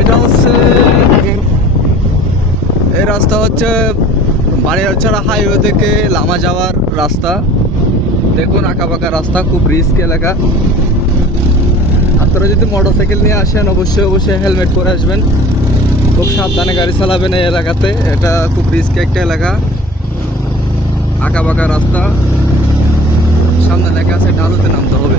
এটা হচ্ছে এই রাস্তা হচ্ছে বানিয়ারছড়া হাইওয়ে থেকে লামা যাওয়ার রাস্তা। দেখুন আঁকাবাঁকা রাস্তা, খুব রিস্ক এলাকা। আপনারা যদি মোটরসাইকেল নিয়ে আসেন অবশ্যই হেলমেট পরে আসবেন, খুব সাবধানে গাড়ি চালাবেন এই এলাকাতে। এটা খুব রিস্কি একটা এলাকা, আঁকাবাঁকা রাস্তা, সামনে লেখা আছে ঢালুতে নামতে হবে।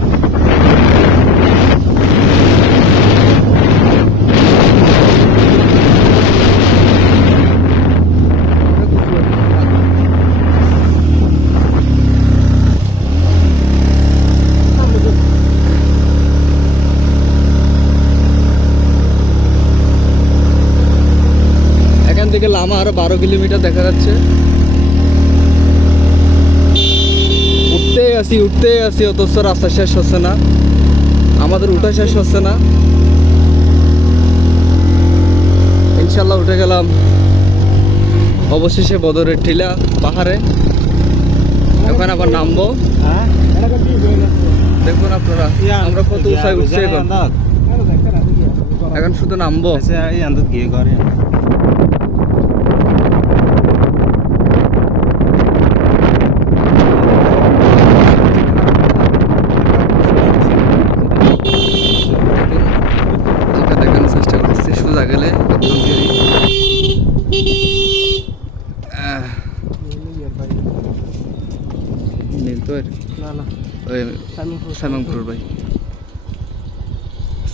এখান থেকে লামা আরো 12 কিলোমিটার দেখা যাচ্ছে। উঠতেই আসি অথচ রাস্তা শেষ হচ্ছে না, আমাদের উঠা শেষ হচ্ছে না। ইনশাল্লাহ উঠে গেলাম অবশেষে বদরের টিলা পাহাড়ে। এখন আবার নামবো। দেখুন আপনারা আমরা কত উঁচাই উঠছি। এখন শুধু নামবো। দেখানোর চেষ্টা করতেছি সোজা গেলে সাইমংপুর ভাই,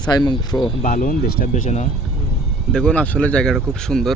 সাইমংপুর। বালুন ডিস্টার্ব বেশি না। দেখুন আসলে জায়গাটা খুব সুন্দর।